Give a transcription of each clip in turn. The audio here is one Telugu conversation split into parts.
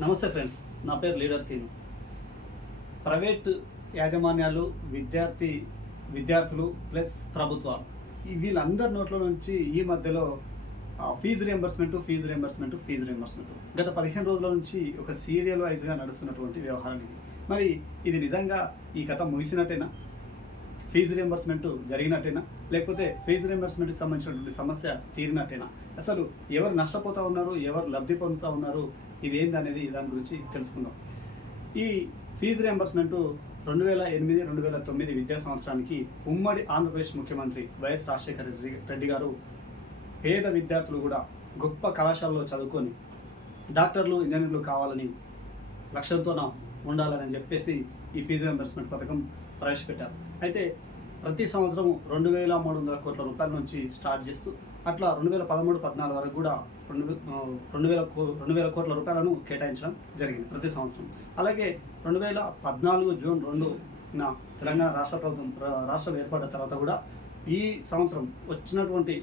నమస్తే ఫ్రెండ్స్, నా పేరు లీడర్ సీను. ప్రైవేట్ యాజమాన్యాలు, విద్యార్థులు ప్లస్ ప్రభుత్వాలు వీళ్ళందరి నోట్ల నుంచి ఈ మధ్యలో ఫీజు రియంబర్స్మెంట్ గత 15 రోజుల నుంచి ఒక సీరియల్ వైజ్గా నడుస్తున్నటువంటి వ్యవహారం ఇది. మరి ఇది నిజంగా ఈ కథ ముగిసినట్టేనా? Fee reimbursement జరిగినట్టేనా? లేకపోతే ఫీజు రియంబర్స్మెంట్కి సంబంధించినటువంటి సమస్య తీరినట్టేనా? అసలు ఎవరు నష్టపోతూ ఉన్నారు, ఎవరు లబ్ధి పొందుతూ ఉన్నారు, ఇదేంటి అనేది దాని గురించి తెలుసుకుందాం. ఈ ఫీజు రియంబర్స్మెంట్ 2008-2009 విద్యా సంవత్సరానికి ఉమ్మడి ఆంధ్రప్రదేశ్ ముఖ్యమంత్రి వైఎస్ రాజశేఖర రెడ్డి గారు పేద విద్యార్థులు కూడా గొప్ప కళాశాలలో చదువుకొని డాక్టర్లు, ఇంజనీర్లు కావాలని లక్ష్యంతో ఉండాలని చెప్పేసి ఈ ఫీజు రియంబర్స్మెంట్ పథకం ప్రవేశపెట్టారు. అయితే ప్రతి సంవత్సరం 2,300 కోట్ల రూపాయల నుంచి స్టార్ట్ చేస్తూ అట్లా 2013-14 వరకు కూడా 2,000 కోట్ల రూపాయలను కేటాయించడం జరిగింది ప్రతి సంవత్సరం. అలాగే 2014 జూన్ 2న తెలంగాణ రాష్ట్రం ఏర్పడిన తర్వాత కూడా ఈ సంవత్సరం వచ్చినటువంటి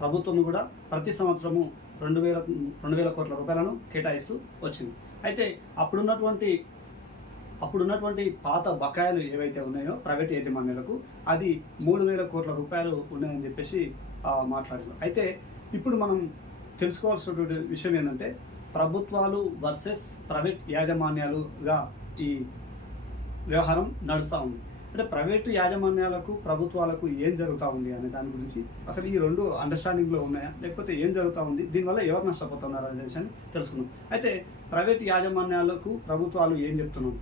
ప్రభుత్వం కూడా ప్రతి సంవత్సరము 2,000 కోట్ల రూపాయలను కేటాయిస్తూ వచ్చింది. అయితే అప్పుడున్నటువంటి పాత బకాయిలు ఏవైతే ఉన్నాయో ప్రైవేట్ యాజమాన్యాలకు అది 3,000 కోట్ల రూపాయలు ఉన్నాయని చెప్పేసి మాట్లాడారు. అయితే ఇప్పుడు మనం తెలుసుకోవాల్సినటువంటి విషయం ఏంటంటే ప్రభుత్వాలు వర్సెస్ ప్రైవేట్ యాజమాన్యాలుగా ఈ వ్యవహారం నడుస్తూ ఉంది. అంటే ప్రైవేటు యాజమాన్యాలకు, ప్రభుత్వాలకు ఏం జరుగుతూ ఉంది అనే దాని గురించి అసలు ఈ రెండు అండర్స్టాండింగ్లో ఉన్నాయా, లేకపోతే ఏం జరుగుతూ ఉంది, దీనివల్ల ఎవరు నష్టపోతున్నారు అనే విషయాన్ని తెలుసుకున్నాం. అయితే ప్రైవేట్ యాజమాన్యాలకు ప్రభుత్వాలు ఏం చెప్తున్నాం?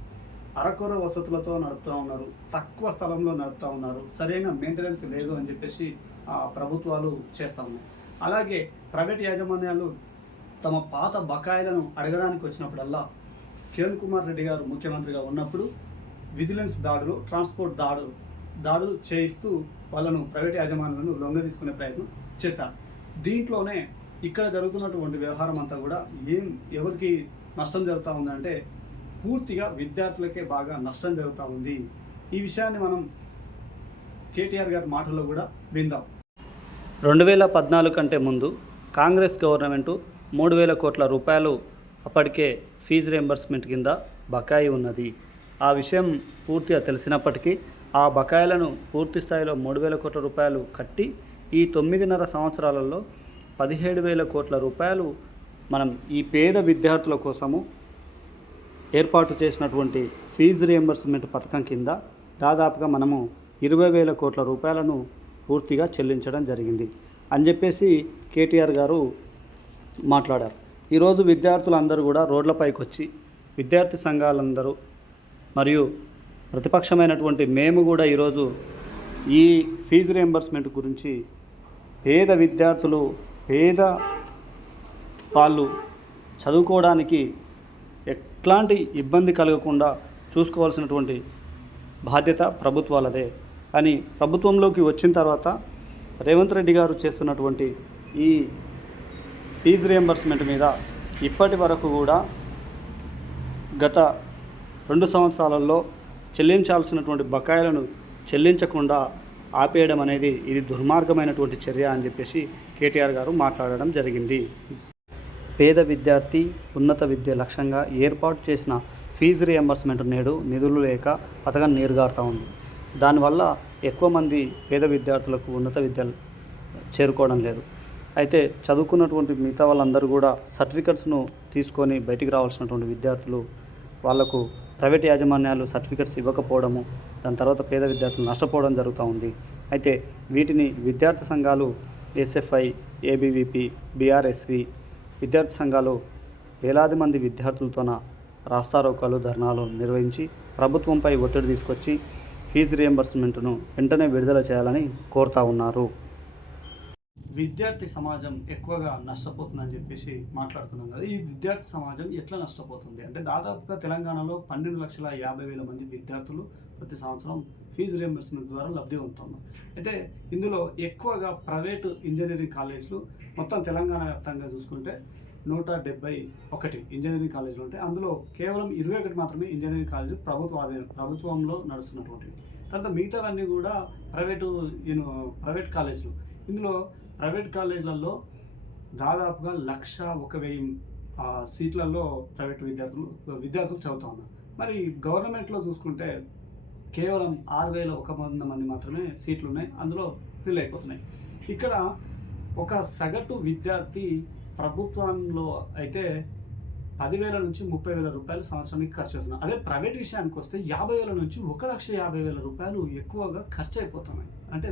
అరకొర వసతులతో నడుపుతూ ఉన్నారు, తక్కువ స్థలంలో నడుపుతూ ఉన్నారు, సరైన మెయింటెనెన్స్ లేదు అని చెప్పేసి ప్రభుత్వాలు చేస్తూ ఉన్నాయి. అలాగే ప్రైవేట్ యాజమాన్యాలు తమ పాత బకాయిలను అడగడానికి వచ్చినప్పుడల్లా కిరణ్ కుమార్ రెడ్డి గారు ముఖ్యమంత్రిగా ఉన్నప్పుడు విజిలెన్స్ దాడులు, ట్రాన్స్పోర్ట్ దాడులు చేయిస్తూ వాళ్ళను ప్రైవేట్ యాజమాన్యాలను లొంగ తీసుకునే ప్రయత్నం చేశారు. దీంట్లోనే ఇక్కడ జరుగుతున్నటువంటి వ్యవహారం అంతా కూడా ఎవరికి నష్టం జరుగుతూ ఉందంటే పూర్తిగా విద్యార్థులకే బాగా నష్టం జరుగుతూ ఉంది. ఈ విషయాన్ని మనం కేటీఆర్ గారి మాటల్లో కూడా విందాం. 2014 కంటే ముందు కాంగ్రెస్ గవర్నమెంటు 3,000 కోట్ల రూపాయలు అప్పటికే ఫీజు రియంబర్స్మెంట్ కింద బకాయి ఉన్నది. ఆ విషయం పూర్తిగా తెలిసినప్పటికీ ఆ బకాయిలను పూర్తి స్థాయిలో 3,000 కోట్ల రూపాయలు కట్టి ఈ 9.5 సంవత్సరాలలో 17,000 కోట్ల రూపాయలు మనం ఈ పేద విద్యార్థుల కోసము ఏర్పాటు చేసినటువంటి ఫీజు రియంబర్స్మెంట్ పథకం కింద దాదాపుగా మనము 20,000 కోట్ల రూపాయలను పూర్తిగా చెల్లించడం జరిగింది అని చెప్పేసి కేటీఆర్ గారు మాట్లాడారు. ఈరోజు విద్యార్థులందరూ కూడా రోడ్లపైకి వచ్చి, విద్యార్థి సంఘాలందరూ మరియు ప్రతిపక్షమైనటువంటి మేము కూడా ఈరోజు ఈ ఫీజు రియంబర్స్మెంట్ గురించి పేద విద్యార్థులు, పేద వాళ్ళు చదువుకోవడానికి ఎట్లాంటి ఇబ్బంది కలగకుండా చూసుకోవాల్సినటువంటి బాధ్యత ప్రభుత్వాలదే. కానీ ప్రభుత్వంలోకి వచ్చిన తర్వాత రేవంత్ రెడ్డి గారు చేస్తున్నటువంటి ఈ ఫీజు రియంబర్స్మెంట్ మీద ఇప్పటి వరకు కూడా గత 2 సంవత్సరాలలో చెల్లించాల్సినటువంటి బకాయిలను చెల్లించకుండా ఆపేయడం అనేది ఇది దుర్మార్గమైనటువంటి చర్య అని చెప్పేసి కేటీఆర్ గారు మాట్లాడడం జరిగింది. పేద విద్యార్థి ఉన్నత విద్య లక్ష్యంగా ఏర్పాటు చేసిన ఫీజు రియంబర్స్మెంట్ నేడు నిధులు లేక పథకం నీరుగారుతూ ఉంది. దానివల్ల ఎక్కువ మంది పేద విద్యార్థులకు ఉన్నత విద్యలు చేరుకోవడం లేదు. అయితే చదువుకున్నటువంటి మిగతా వాళ్ళందరూ కూడా సర్టిఫికెట్స్ను తీసుకొని బయటికి రావాల్సినటువంటి విద్యార్థులు వాళ్లకు ప్రైవేట్ యాజమాన్యాలు సర్టిఫికెట్స్ ఇవ్వకపోవడము, దాని తర్వాత పేద విద్యార్థులు నష్టపోవడం జరుగుతూ ఉంది. అయితే వీటిని విద్యార్థి సంఘాలు ఎస్ఎఫ్ఐ, ఏబీవీపీ, బీఆర్ఎస్వి విద్యార్థి సంఘాలు వేలాది మంది విద్యార్థులతోన రాస్తారోకాలు, ధర్నాలు నిర్వహించి ప్రభుత్వంపై ఒత్తిడి తీసుకొచ్చి ఫీజు రియంబర్స్మెంట్ను వెంటనే విడుదల చేయాలని కోరుతూ ఉన్నారు. విద్యార్థి సమాజం ఎక్కువగా నష్టపోతుందని చెప్పేసి మాట్లాడుతున్నాం కదా. ఈ విద్యార్థి సమాజం ఎట్లా నష్టపోతుంది అంటే దాదాపుగా తెలంగాణలో 12,50,000 మంది విద్యార్థులు ప్రతి సంవత్సరం ఫీజు రియంబర్స్మెంట్ ద్వారా లబ్ధి పొందుతున్నారు. అయితే ఇందులో ఎక్కువగా ప్రైవేటు ఇంజనీరింగ్ కాలేజీలు మొత్తం తెలంగాణ వ్యాప్తంగా చూసుకుంటే 171 ఇంజనీరింగ్ కాలేజీలు ఉంటాయి. అందులో కేవలం 21 మాత్రమే ఇంజనీరింగ్ కాలేజీలు ప్రభుత్వంలో నడుస్తున్నటువంటివి. తర్వాత మిగతావన్నీ కూడా ప్రైవేట్ కాలేజీలు. ఇందులో ప్రైవేట్ కాలేజీలలో దాదాపుగా 101,000 సీట్లలో ప్రైవేట్ విద్యార్థులు చదువుతూ ఉన్నారు. మరి గవర్నమెంట్లో చూసుకుంటే కేవలం 6,001 మంది మాత్రమే సీట్లు ఉన్నాయి, అందులో ఫిల్ అయిపోతున్నాయి. ఇక్కడ ఒక సగటు విద్యార్థి ప్రభుత్వంలో అయితే 10,000 నుంచి 30,000 రూపాయలు సంవత్సరానికి ఖర్చు చేస్తున్నారు. అదే ప్రైవేట్ విషయానికి వస్తే 50,000 నుంచి 1,50,000 రూపాయలు ఎక్కువగా ఖర్చు అయిపోతున్నాయి. అంటే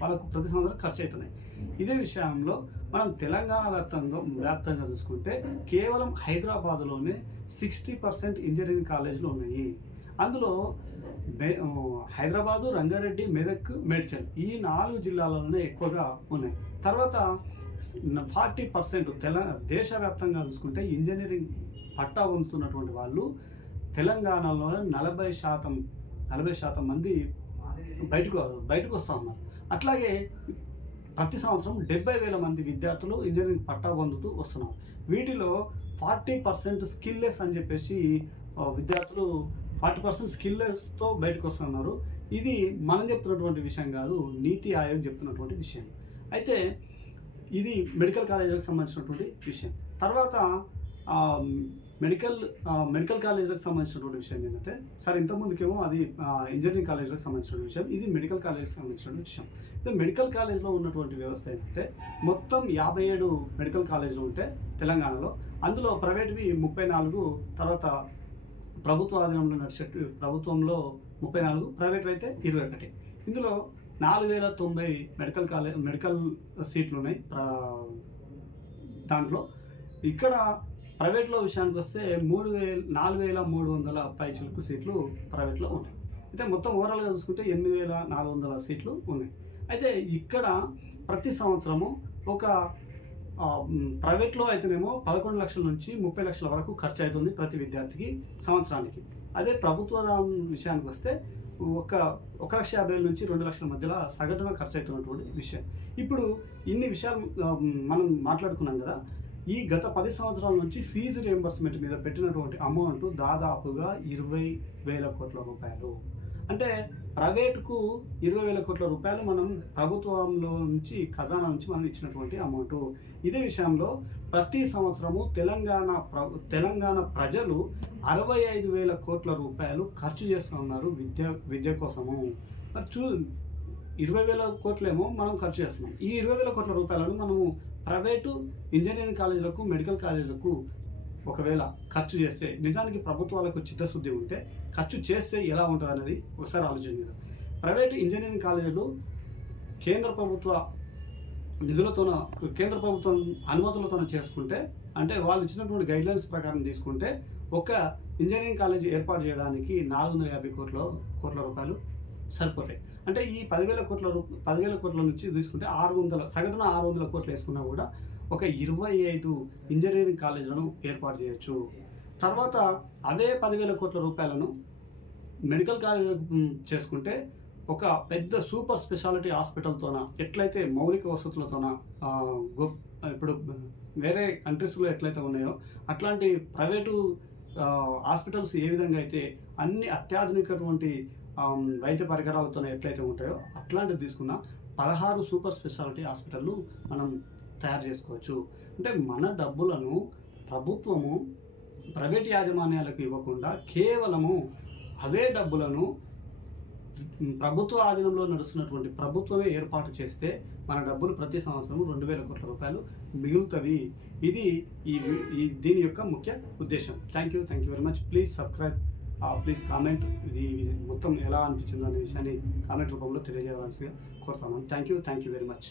వాళ్ళకు ప్రతి సంవత్సరం ఖర్చు అవుతున్నాయి. ఇదే విషయంలో మనం తెలంగాణ వ్యాప్తంగా చూసుకుంటే కేవలం హైదరాబాద్లోనే 60% ఇంజనీరింగ్ కాలేజీలు ఉన్నాయి. అందులో హైదరాబాదు, రంగారెడ్డి, మెదక్, మేడ్చల్ ఈ 4 జిల్లాలలోనే ఎక్కువగా ఉన్నాయి. తర్వాత 40% దేశవ్యాప్తంగా చూసుకుంటే ఇంజనీరింగ్ పట్టా పొందుతున్నటువంటి వాళ్ళు తెలంగాణలోనే 40% మంది బయటకు వస్తూ ఉన్నారు. అట్లాగే ప్రతి సంవత్సరం 70,000 మంది విద్యార్థులు ఇంజనీరింగ్ పట్టా పొందుతూ వస్తున్నారు. వీటిలో 40% స్కిల్లెస్ అని చెప్పేసి విద్యార్థులు 40% స్కిల్లెస్తో బయటకు వస్తున్నారు. ఇది మనం చెప్తున్నటువంటి విషయం కాదు, నీతి ఆయోగ్ చెప్తున్నటువంటి విషయం. అయితే ఇది మెడికల్ కాలేజీలకు సంబంధించినటువంటి విషయం. తర్వాత మెడికల్ కాలేజీలకు సంబంధించినటువంటి విషయం ఏంటంటే, సరే ఇంతకుముందుకేమో అది ఇంజనీరింగ్ కాలేజీలకు సంబంధించిన విషయం, ఇది మెడికల్ కాలేజీకి సంబంధించిన విషయం. అయితే మెడికల్ కాలేజ్లో ఉన్నటువంటి వ్యవస్థ ఏంటంటే మొత్తం 57 మెడికల్ కాలేజీలు ఉంటే తెలంగాణలో, అందులో ప్రైవేట్వి 34, తర్వాత ప్రభుత్వ ఆధీనంలో నడిచే ప్రభుత్వంలో 34, ప్రైవేట్ అయితే 21. ఇందులో 4,090 మెడికల్ సీట్లు ఉన్నాయి. దాంట్లో ఇక్కడ ప్రైవేట్లో విషయానికి వస్తే 4,300 పైచిలకు సీట్లు ప్రైవేట్లో ఉన్నాయి. అయితే మొత్తం ఓవరాల్గా చూసుకుంటే 8,400 సీట్లు ఉన్నాయి. అయితే ఇక్కడ ప్రతి సంవత్సరము ఒక ప్రైవేట్లో అయితేనేమో 11 లక్షల నుంచి 30 లక్షల వరకు ఖర్చు అవుతుంది ప్రతి విద్యార్థికి సంవత్సరానికి. అదే ప్రభుత్వ విషయానికి వస్తే 1,50,000 నుంచి 2 లక్షల మధ్యలో సగటున ఖర్చు అవుతున్నటువంటి విషయం. ఇప్పుడు ఇన్ని విషయాలు మనం మాట్లాడుకున్నాం కదా. ఈ గత 10 సంవత్సరాల నుంచి ఫీజు రియంబర్స్మెంట్ మీద పెట్టినటువంటి అమౌంట్ దాదాపుగా 20,000 కోట్ల రూపాయలు. అంటే ప్రైవేటుకు 20,000 కోట్ల రూపాయలు మనం ప్రభుత్వంలో నుంచి ఖజానా నుంచి మనం ఇచ్చినటువంటి అమౌంట్. ఇదే విషయంలో ప్రతి సంవత్సరము తెలంగాణ ప్రజలు 65,000 కోట్ల రూపాయలు ఖర్చు చేస్తున్నారు విద్య కోసము. మరి 20,000 కోట్లేమో మనం ఖర్చు చేస్తున్నాం. ఈ 20,000 కోట్ల రూపాయలను మనము ప్రైవేటు ఇంజనీరింగ్ కాలేజీలకు, మెడికల్ కాలేజీలకు ఒకవేళ ఖర్చు చేస్తే, నిజానికి ప్రభుత్వాలకు చిత్తశుద్ధి ఉంటే ఖర్చు చేస్తే ఎలా ఉంటుంది అనేది ఒకసారి ఆలోచించారు. ప్రైవేటు ఇంజనీరింగ్ కాలేజీలు కేంద్ర ప్రభుత్వం అనుమతులతో చేసుకుంటే, అంటే వాళ్ళు ఇచ్చినటువంటి గైడ్లైన్స్ ప్రకారం తీసుకుంటే ఒక ఇంజనీరింగ్ కాలేజీ ఏర్పాటు చేయడానికి 450 కోట్ల రూపాయలు సరిపోతాయి. అంటే ఈ 10,000 కోట్ల నుంచి తీసుకుంటే సగటున 600 కోట్లు వేసుకున్నా కూడా ఒక 25 ఇంజనీరింగ్ కాలేజీలను ఏర్పాటు చేయొచ్చు. తర్వాత అవే 10,000 కోట్ల రూపాయలను మెడికల్ కాలేజీలకు చేసుకుంటే ఒక పెద్ద సూపర్ స్పెషాలిటీ హాస్పిటల్తోన, ఎట్లయితే మౌలిక వసతులతోన ఇప్పుడు వేరే కంట్రీస్లో ఎట్లయితే ఉన్నాయో అట్లాంటి ప్రైవేటు హాస్పిటల్స్ ఏ విధంగా అయితే అన్ని అత్యాధునికటువంటి వైద్య పరికరాలతో ఎట్లయితే ఉంటాయో అట్లాంటివి తీసుకున్న 16 సూపర్ స్పెషాలిటీ హాస్పిటళ్ళు మనం తయారు చేసుకోవచ్చు. అంటే మన డబ్బులను ప్రభుత్వము ప్రైవేట్ యాజమాన్యాలకు ఇవ్వకుండా కేవలము అవే డబ్బులను ప్రభుత్వ ఆధీనంలో నడుస్తున్నటువంటి ప్రభుత్వమే ఏర్పాటు చేస్తే మన డబ్బులు ప్రతి సంవత్సరం 2,000 కోట్ల రూపాయలు మిగులుతవి. ఇది దీని యొక్క ముఖ్య ఉద్దేశం. Thank you very much. Please subscribe, please comment. ఇది మొత్తం ఎలా అనిపించింది అనే విషయాన్ని కామెంట్ రూపంలో తెలియజేయాల్సిందిగా కోరుతాను. Thank you very much.